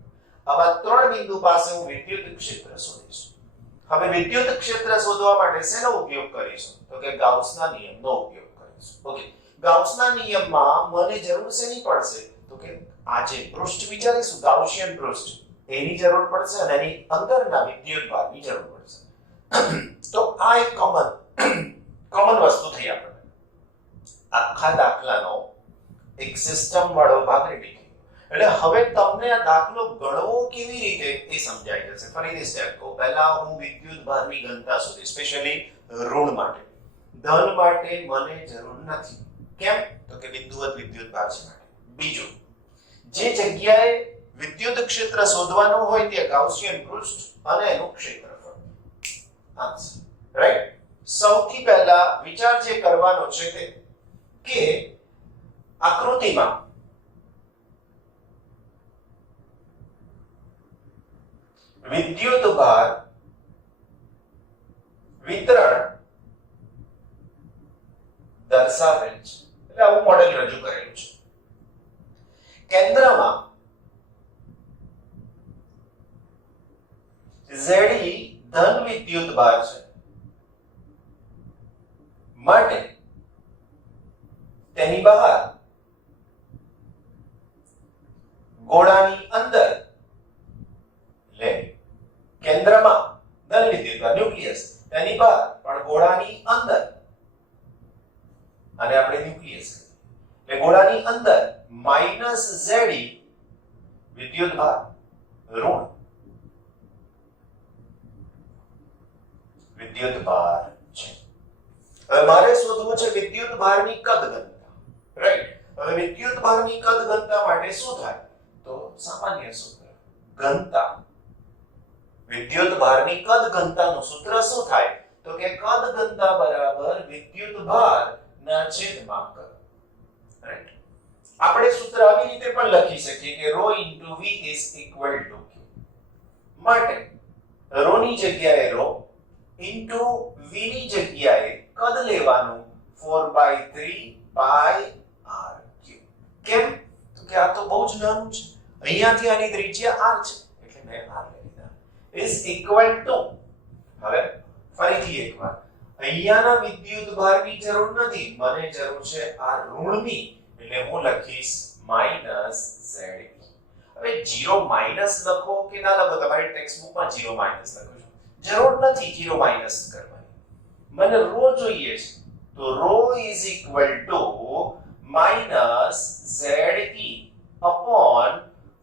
આવા ત્રણ બિંદુ પાસે હું વિદ્યુત ક્ષેત્ર શોધીશ. હવે વિદ્યુત ક્ષેત્ર શોધવા માટે શેનો ઉપયોગ કરીશું? તો કે ગાઉસના નિયમનો ઉપયોગ કરીશું. ઓકે. ગાઉસના નિયમમાં મને જરૂર શેની પડશે? તો કે આ જે પૃષ્ઠ વિચારીશું ગાઉસિયન પૃષ્ઠ એની જરૂર પડશે અને એની અંદરના વિદ્યુત ભારની જરૂર પડશે. તો આ એક કોમન વસ્તુ થઈ આપણને. આખા દાખલાનો એક સિસ્ટમ વાળો ભાગ રેડી થયો. એટલે હવે તમને આ દાખલો ગણવો કેવી રીતે એ સમજાઈ જશે. ફરીથી સ્ટેપ કહું. પહેલા હું વિદ્યુત ભારની ઘનતા શોધી, સ્પેશિયલી ઋણ માટે. ધન માટે મને જરૂર નથી. કેમ? તો કે બિંદુવત વિદ્યુત ભાર છે માટે. બીજું, જે જગ્યાએ વિદ્યુત ક્ષેત્ર શોધવાનું હોય ત્યાં ગાઉસિયન પૃષ્ઠ અને એનું ક્ષેત્રફળ. આન્સર. રાઈટ. સૌથી પહેલા વિચાર જે કરવાનો છે તે કે આકૃતિમાં વિદ્યુત ભાર વિતરણ દર્શાવેલ છે. એટલે આવું મોડેલ રજૂ કરેલું છે. કેન્દ્રમાં Ze ધન વિદ્યુત ભાર છે માટે તેની બહાર ગોળાની અંદર એટલે કેન્દ્રમાં ધન વિદ્યુત ભાર ન્યુક્લિયસ, તેની બહાર પણ ગોળાની અંદર અને આપણે ન્યુક્લિયસ એટલે ગોળાની અંદર માઈનસ Ze વિદ્યુત ભાર ઋણ વિદ્યુત ભાર છે. હવે મારે શોધવું છે વિદ્યુત ભારની કદ ઘનતા. રાઈટ. હવે વિદ્યુત ભારની કદ ઘનતા માટે શું થાય? તો સામાન્ય સૂત્ર ઘનતા. વિદ્યુત ભારની કદ ઘનતાનું સૂત્ર શું થાય? તો કે કદ ઘનતા બરાબર વિદ્યુત ભાર ના છેદમાં કદ. રાઈટ. આપણે સૂત્ર આવી રીતે પણ લખી શકીએ કે ρ * v = q. માટે ρ ની જગ્યાએ ρ * v ની જગ્યાએ કદ લેવાનું 4/3 πr q. કેમ? તો કે આ તો બહુ જ નાનું છે, અહીંયાથી આની ત્રિજ્યા r છે એટલે મેં r લઈ લીધા. = હવે ફરીથી એકવાર અહીંયાના વિદ્યુત ભારની જરૂર નથી, મને જરૂર છે આ ઋણની, એટલે હું લખીશ -ze. હવે 0 માઈનસ લખો કે ના લખો, તમારી ટેક્સ્ટ બુકમાં 0 માઈનસ લખો છો, જરૂર નથી 0 માઈનસ કરવાની. મને ρ જોઈએ છે, તો ρ = -ze upon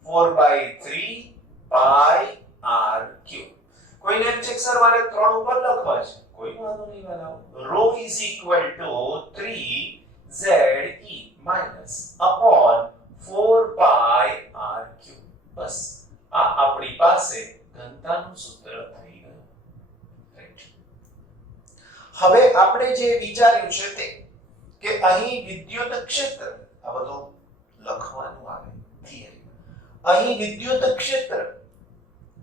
4/3 πr q. કોઈને એમ છે કે સર મારે 3 ઉપર લખવા છે, કોઈ વાંધો નહીં વાલાઓ. ρ = 3ze upon 4πr q. બસ આ આપણી પાસે ઘનતાનું સૂત્ર થઈ ગયું. રાઈટ. હવે આપણે જે વિચાર્યું છે તે કે અહીં વિદ્યુત ક્ષેત્ર, આ બધું લખવાનું આવે થિયરી, અહીં વિદ્યુત ક્ષેત્ર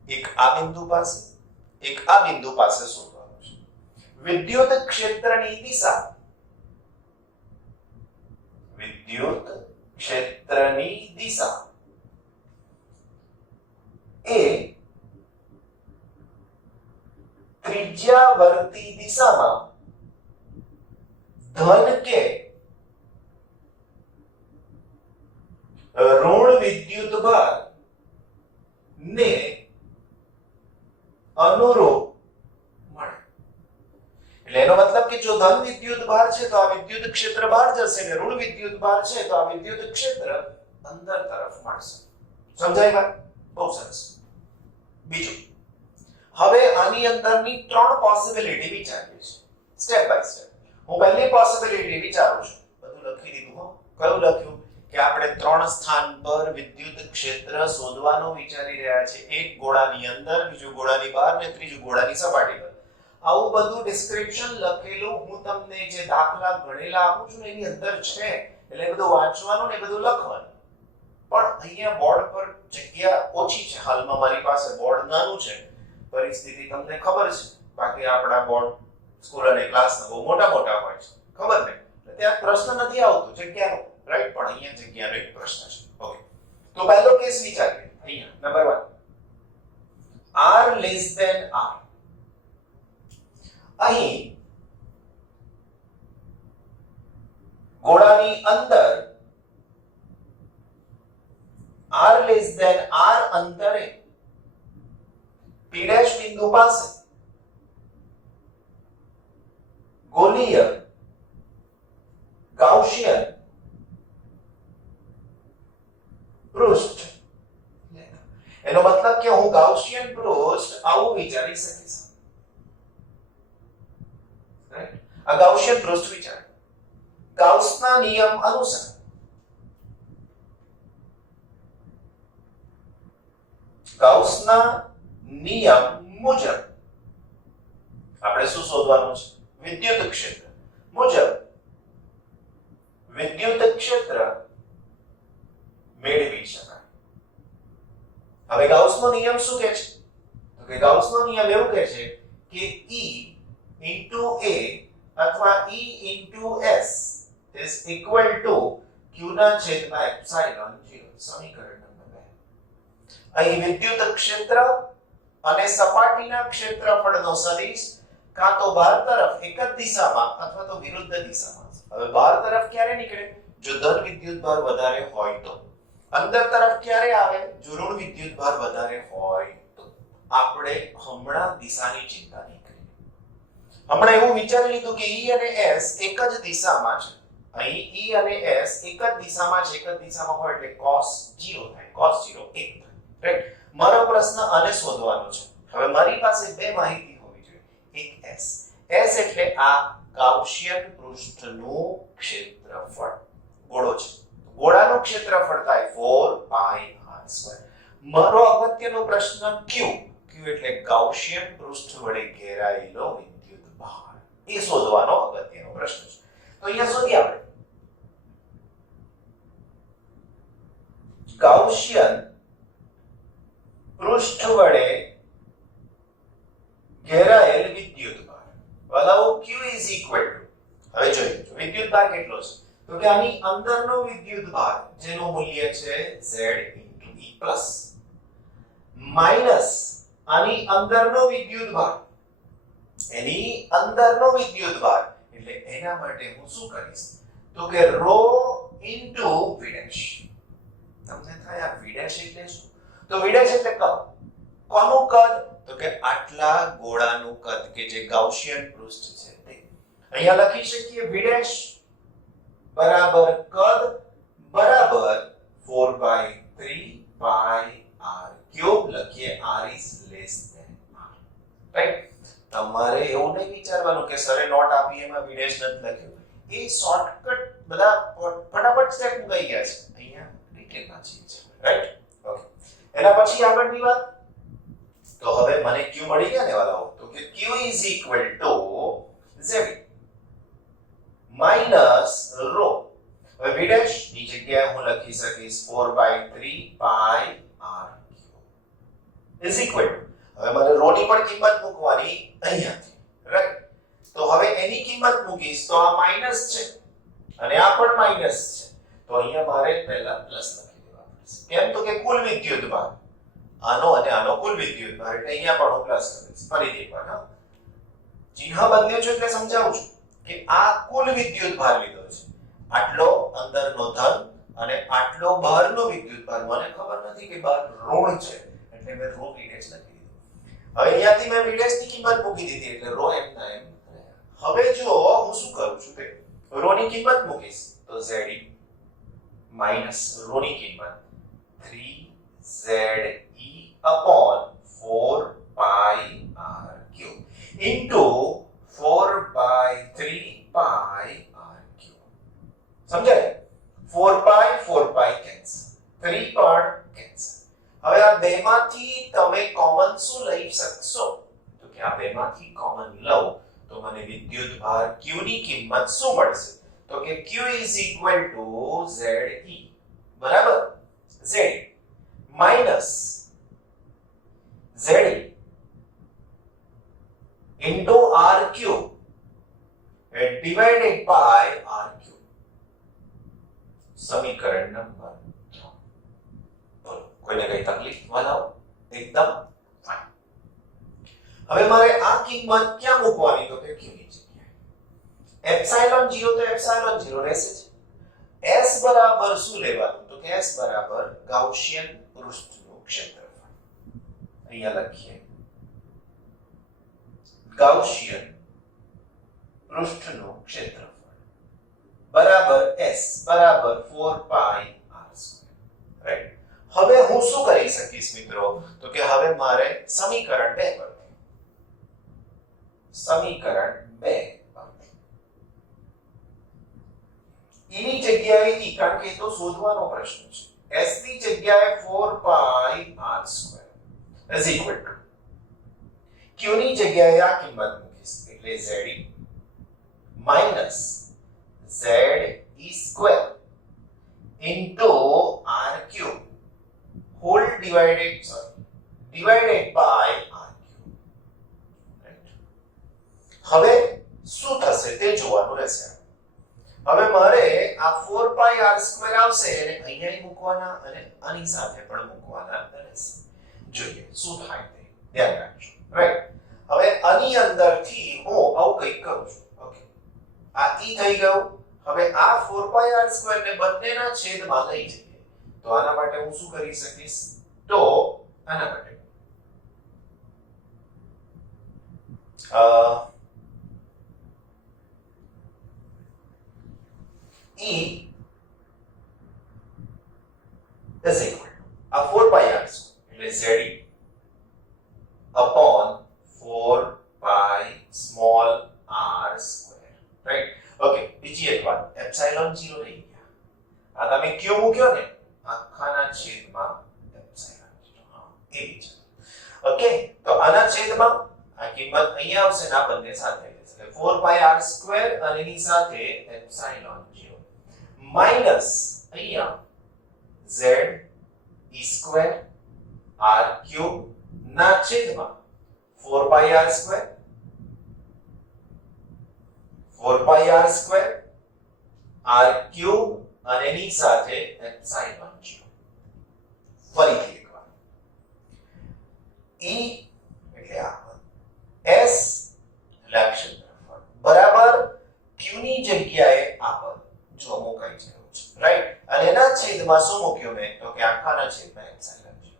એક આ બિંદુ પાસે, એક આ બિંદુ પાસે શોધવાનું છે. વિદ્યુત ક્ષેત્રની દિશા, વિદ્યુત ક્ષેત્રની દિશા એ ત્રિજ્યાવર્તી દિશામાં ધન કે ઋણ વિદ્યુત ભાર ને અનુરૂપ મળે. એટલે એનો મતલબ કે જો ધન વિદ્યુત ભાર છે તો આ વિદ્યુત ક્ષેત્ર બહાર જશે, ને ઋણ વિદ્યુત ભાર છે તો આ વિદ્યુત ક્ષેત્ર અંદર તરફ મળશે. સમજાય વાત? બહુ સરસ. બીજું, હવે આની અંદરની 3 પોસિબિલિટી વિચારીએ છીએ સ્ટેપ બાય સ્ટેપ. હું પહેલી પોસિબિલિટી વિચારું છું, બધું લખી દીધું હો. કયું લખ્યું? કે આપણે 3 સ્થાન પર વિદ્યુત ક્ષેત્ર શોધવાનું વિચારી રહ્યા છે, એક ગોળાની અંદર, બીજું ગોળાની બહાર ને ત્રીજું ગોળાની સપાટી પર. આવું બધું ડિસ્ક્રિપ્શન લખેલું હું તમને જે દાખલા ગણેલા આપું છું એની અંદર છે, એટલે બધું વાંચવાનું ને બધું લખવાનું. પણ અહીંયા બોર્ડ પર જગ્યા ઓછી છે, હાલમાં મારી પાસે બોર્ડ નાનું છે, પરિસ્થિતિ તમને ખબર છે. બાકી આપણા બોર્ડ સ્કૂલ અને ક્લાસના બહુ મોટા મોટા હોય છે, ખબર ને, એટલે ત્યાં પ્રશ્ન નથી આવતો જગ્યાનો, રાઈટ? પણ અહીંયા જગ્યાનો એક પ્રશ્ન છે. ઓકે, તો પહેલો કેસ વિચારીએ. અહીંયા નંબર 1, r r. અહીં ગોળાની અંદર r અંતરે p' બિંદુ પાસે ગોલીય ગાઉસિયન પૃષ્ઠ. એનો મતલબ કે હું ગાઉસિયન પૃષ્ઠ આવું વિચારી શકીશ. રાઈટ? આ ગાઉસિયન પૃષ્ઠ વિચાર. ગાઉસના નિયમ અનુસાર ગાઉસના નિયમ મુજબ આપણે શું શોધવાનું છે? વિદ્યુત ક્ષેત્ર મુજબ વિદ્યુત ક્ષેત્ર મેળવી શકાય. હવે ગાઉસનો નિયમ શું કહે છે? તો કે ગાઉસનો નિયમ એવું કહે છે કે E into A અથવા E into S is equal to Q ના છેદમાં એપ્સિલોન 0. સમીકરણ નંબર 2. અહીં વિદ્યુત ક્ષેત્ર અને સપાટીના ક્ષેત્રફળનો સદિશ કાં તો બહાર તરફ એક જ દિશામાં અથવા તો વિરુદ્ધ દિશામાં. હવે બહાર તરફ ક્યારે નીકળે? જો ધન વિદ્યુત ભાર વધારે હોય તો. અંદર તરફ ક્યારે આવે? જો ઋણ વિદ્યુત ભાર વધારે હોય તો. આપણે હમણાં દિશાની ચિંતા નહીં કરીએ. હમણાં એવું વિચારી લીધું કે E અને S એક જ દિશામાં છે. અહીં E અને S એક જ દિશામાં છે, એક જ દિશામાં હોય એટલે cos 0 થાય, cos 0 1 થાય. રાઈટ? મારો પ્રશ્ન આને શોધવાનો છે. હવે મારી પાસે બે માહિતી હોવી જોઈએ. એક S એટલે આ ગાઉસિયન પૃષ્ઠનું ક્ષેત્રફળ. ગોળો છે, ગોળાનું ક્ષેત્રફળ થાય 4πr². મારો અગત્યનો પ્રશ્ન Q એટલે ગાઉસિયન પૃષ્ઠ વડે ઘેરાયેલો વિદ્યુત ભાર, એ શોધવાનો અગત્યનો પ્રશ્ન છે. તો અહીંયા શોધીએ આપણે. ગાઉસિયન પૃષ્ઠ વડે ઘેરાયેલ વિદ્યુતભાર બતાવો q is equal to હવે જોઈએ વિદ્યુતભાર કેટલો છે તો કે આની અંદરનો વિદ્યુતભાર જેનું મૂલ્ય છે z e પ્લસ માઈનસ આની અંદરનો વિદ્યુતભાર એની અંદરનો વિદ્યુતભાર એટલે એના માટે હું શું કરીશ તો કે ρ ઇન્ટુ v ડેશ તમને થાય આ v ડેશ એટલે શું તો v ડેશ એટલે કદ કોનું કદ તો કે આટલા ગોળાનું કદ કે જે ગાઉસિયન પૃષ્ઠ છે તે અહીંયા લખી શકીએ v ડેશ બરાબર કદ બરાબર 4/3 pi r ક્યુબ લખીએ r is less than r right તમારે એવું નહીં વિચારવાનું કે સરે નોટ આપી એમાં v ડેશ નથી લખ્યું એ શોર્ટકટ બધા ફટાફટ સ્ટેપ મુકાઈ ગયા છે અહીંયા ડિટેલમાં છે રાઈટ ઓકે એના પછી આગળની વાત તો હવે મને q મળી ગયા ને વાલાઓ તો કે q is equal to z minus ρ હવે v ડેશ ની જગ્યાએ હું લખી શકીશ 4/3 pi r is equal to હવે મને ρ ની પણ કિંમત મૂકવાની અહીંયાથી રાઈટ તો હવે એની કિંમત મૂકીશ તો આ માઈનસ છે અને આ પણ માઈનસ છે તો અહીંયા મારે પહેલા પ્લસ લખી દેવા પડશે કેમ તો કે કુલ વિદ્યુતભાર આનો અને આનો કુલ વિદ્યુતભાર એટલે અહીંયા પણ હું પ્લસ કરીશ ફરીથી એકવાર હા ચિહ્ન બદલ્યું છે એટલે સમજાવું છું કે આ કુલ વિદ્યુતભાર લીધો છે આટલો અંદરનો ધન અને આટલો બહારનો વિદ્યુતભાર મને ખબર નથી કે બહાર ઋણ છે એટલે મેં ઋણ વિડેશ લખી દીધું હવે અહીંયાથી મેં વિડેશ ની કિંમત મૂકી દીધી એટલે ρ એમ ના એમ હવે જો હું શું કરું છું કે ρ ની કિંમત મૂકીશ તો Ze માઈનસ ρ ની કિંમત 3Ze upon 4 pi r cube into 4/3 pi r cube સમજાય 4 pi કેન્સલ 3 પણ કેન્સલ હવે આ બેમાંથી તમે કોમન શું લઈ શકશો તો કે આ બેમાંથી કોમન લઉં તો મને વિદ્યુતભાર q ની કિંમત શું મળશે તો કે q is equal to Ze બરાબર Z minus Ze into r cube divided by r cube સમીકરણ નંબર 3 બોલો કોઈને કઈ તકલીફ વાલાઓ એકદમ ફાઇન હવે મારે આ કિંમત ક્યાં મૂકવાની તો કે q ની જગ્યાએ એપ્સિલોન 0 તો એપ્સિલોન 0 રહેશે જ s બરાબર શું લેવાનું તો કે s બરાબર ગાઉસિયન પૃષ્ઠનું ક્ષેત્રફળ અહીંયા લખીએ ગાઉસિયન પૃષ્ઠનું ક્ષેત્રફળ બરાબર s બરાબર 4 pi r2 રાઈટ હવે હું શું કરી શકીશ મિત્રો તો કે હવે મારે સમીકરણ 2 પરથી સમીકરણ 2 એની જગ્યાએ e કારણ કે તો શોધવાનો પ્રશ્ન છે s ની જગ્યાએ 4 pi r2 is equal to q ની જગ્યાએ આ કિંમત મૂકીશ એટલે Ze minus Ze square into r cube whole divided by r cube right હવે શું થશે તે જોવાનું રહેશે હવે મારે આ 4 pi r2 આવશે અને અહીંયા મૂકવાના અને આની સાથે પણ મૂકવાના રહેશે જોઈએ શું થાય તે ધ્યાન રાખજો રાઈટ હવે આની અંદરથી હું આવું કંઈક કરું છું ઓકે આ e થઈ ગયું હવે આ 4 pi r2 ને બંનેના છેદમાં લઈ જઈએ તો આના માટે હું શું કરી શકીશ તો આના માટે E is equal to a 4 pi r2 એટલે Ze upon 4 pi small r square right okay બીજી એક વાત એપ્સિલોન 0 રહી ગયા આ તમે q મૂક્યો ને આખાના છેદમાં એપ્સિલોન 0 હા એ જ ઓકે તો આના છેદમાં આ કિંમત અહીંયા આવશે ને આ બંને સાથે એટલે 4 pi r2 અને એની સાથે એપ્સિલોન 0 માઈનસ અહીંયા z e square r cube ના છેદમાં 4 પાઈ r સ્ક્વેર 4 પાઈ r સ્ક્વેર r ક્યુબ અને એની સાથે એપ્સિલોન 0 ફરીથી એકવાર e એટલે આ s લક્ષણ બરાબર q ની જગ્યાએ આ પદ જો મુકાઈ ગયું છે રાઈટ અને એના છેદમાં શું મૂક્યું મેં તો કે આખાના છેદમાં એપ્સિલોન છે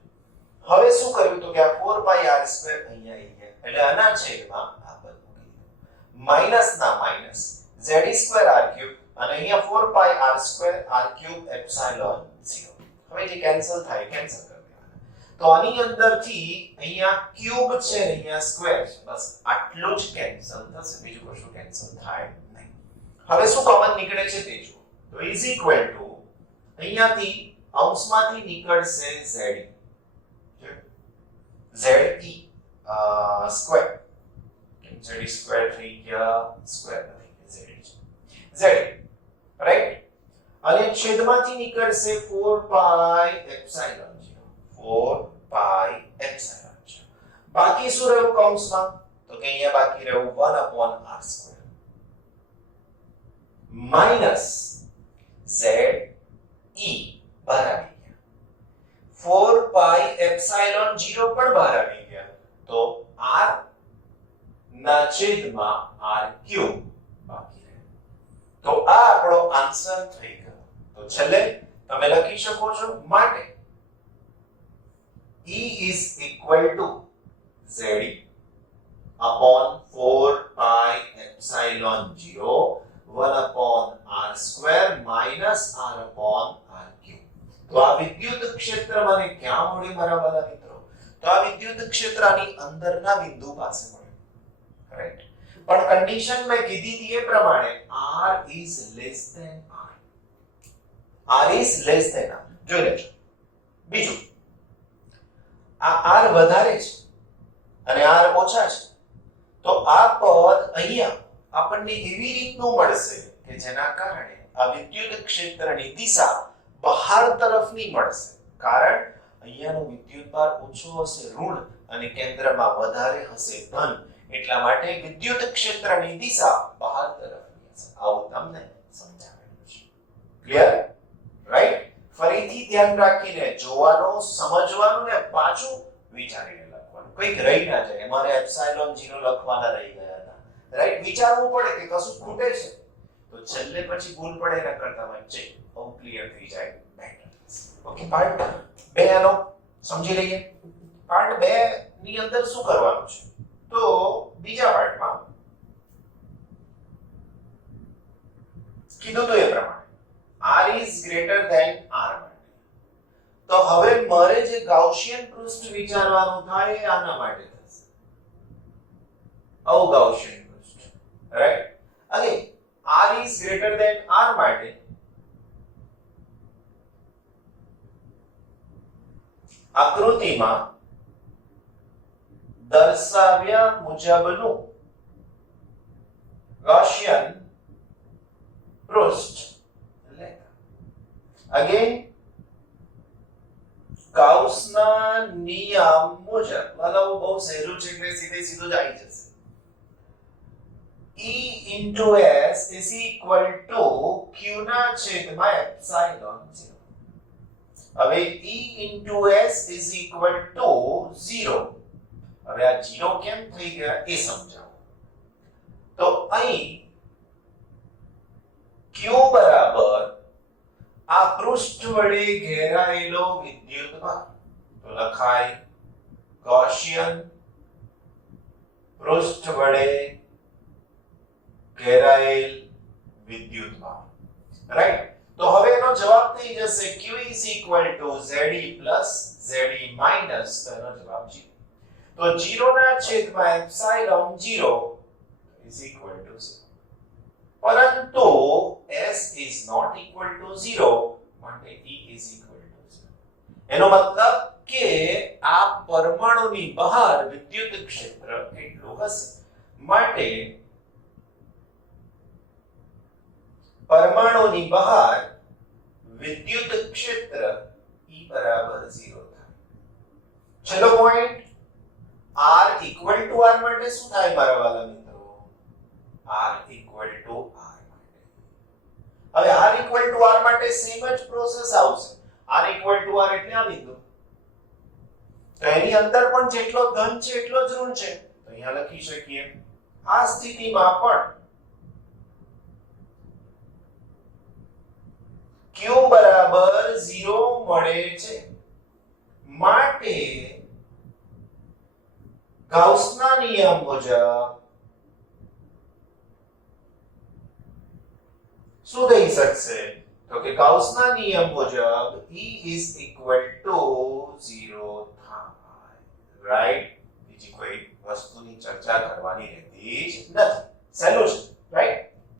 હવે શું કર્યું તો કે આ 4 પાઈ r સ્ક્વેર અહીંયા આવી ગયા એટલે આના છેદમાં આ પદ મૂકી દીધું માઈનસ ના minus z square r cube અને અહીંયા 4 પાઈ r square r cube epsilon 0 હવે જે કેન્સલ થાય કેન્સલ કરી દેવાના તો આની અંદરથી અહીંયા ક્યુબ છે ને અહીંયા સ્ક્વેર છે બસ આટલું જ કેન્સલ થશે બીજું કશું કેન્સલ થાય નહીં હવે શું કોમન નીકળે છે તે જુઓ તો ઇઝ ઇક્વલ ટુ અહીંયાથી અંશમાંથી નીકળશે z સ્ક્વેર z સ્ક્વેર થઈ ગયા સ્ક્વેર નથી z રાઈટ અને છેદમાંથી નીકળશે 4 પાઈ એપ્સિલોન 0 4 પાઈ એપ્સિલોન 0 બાકી શું રહ્યું કૌંસમાં તો કે અહીંયા બાકી રહ્યું 1 r square minus z e બહાર આવી ગયા 4 પાઈ એપ્સિલોન 0 પણ બહાર આવી ગયા તો r ના છેદમાં r ક્યુબ બાકી રહે તો આ આપણો આન્સર થઈ ગયો તો છેલ્લે તમે લખી શકો છો માટે E is equal to Z upon 4 pi epsilon 0 1 upon r square minus r upon r cube. તો આ વિદ્યુત ક્ષેત્ર મને ક્યાં મળ્યું મારા વાલા મિત્રો તો આ વિદ્યુત ક્ષેત્રની અંદરના બિંદુ પાસે મળ્યું રાઈટ પણ કન્ડિશન મેં કીધી હતી એ પ્રમાણે r is less than r is less than r જોઈ લેજો બીજું આ r વધારે છે અને r ઓછા છે તો આ પદ અહીંયા આપણને એવી રીતનું મળશે કે જેના કારણે આ વિદ્યુત ક્ષેત્રની દિશા બહાર તરફની મળશે કારણ અહીંયાનો વિદ્યુતભાર ઓછો હશે ઋણ અને કેન્દ્રમાં વધારે હશે ધન એટલા માટે વિદ્યુત ક્ષેત્રની દિશા બહાર તરફની હશે આવું તમને સમજાવેલું છે ક્લિયર રાઈટ ફરીથી ધ્યાન રાખીને જોવાનું સમજવાનું ને પાછું વિચારીને લખવાનું કંઈક રહી ના જાય મારે એપ્સિલોન 0 લખવાના રહી ગયા હતા રાઈટ વિચારવું પડે કે કશું ખૂટે છે તો છેલ્લે પછી ભૂલ પડે એના કરતા વચ્ચે બહુ ક્લિયર થઈ જાય બેટર ઓકે પાર્ટ 2 આનો સમજી લઈએ પાર્ટ 2 ની અંદર શું કરવાનું છે તો બીજા પાર્ટમાં કીધું તો એ પ્રમાણે r is greater than r માટે તો હવે મારે જે ગાઉસિયન પૃષ્ઠ વિચારવાનું થાય એ આના માટે થશે અવગાઉસિયન પૃષ્ઠ રાઈટ અને r is greater than r માટે આકૃતિમાં દર્શાવ્યા મુજબનું ગાઉસિયન પૃષ્ઠ again ગાઉસના નિયમ મુજબ મતલબ બહુ સહેલું છે એટલે સીધે સીધું જ આવી જશે E into S is equal to Q ના છેદમાં એપ્સિલોન 0 હવે E into S is equal to 0 હવે આ 0 કેમ થઈ ગયા એ સમજાવો તો અહીં Q બરાબર આ પૃષ્ઠ વડે ઘેરાયેલો વિદ્યુતભાર તો લખાય ગાઉસિયન પૃષ્ઠ વડે ઘેરાયેલ વિદ્યુતભાર રાઈટ તો હવે એનો જવાબ થઈ જશે Q is equal to ZE plus ZE minus તો એનો જવાબ 0 તો 0 ના છેદમાં એપ્સિલોન 0 is equal to 0 પરંતુ S is not equal to 0 માટે E is equal to 0 એનો મતલબ કે આ પરમાણુની બહાર વિદ્યુત ક્ષેત્ર કેટલું હશે માટે પરમાણુની બહાર વિદ્યુત ક્ષેત્ર E બરાબર 0 થાય. છેલ્લો point r equal to r માટે શું થાય મારા વાલા મિત્રો? r ઇક્વલ ટુ r માટે. હવે r ઇક્વલ ટુ r માટે સેમ જ પ્રોસેસ આવશે. r ઇક્વલ ટુ r એટલે આ બિંદુ. તો એની અંદર પણ જેટલો ધન છે એટલો જ ઋણ છે. તો અહીંયા લખી શકીએ આ સ્થિતિમાં પણ q બરાબર 0 મળે છે. માટે ગાઉસના નિયમ મુજબ શું થઈ શકશે? તો કે ગાઉસના નિયમ મુજબ E is equal to 0 થાય. રાઈટ? બીજી કોઈ વસ્તુની ચર્ચા કરવાની રહેતી જ નથી. સહેલું છે, રાઈટ?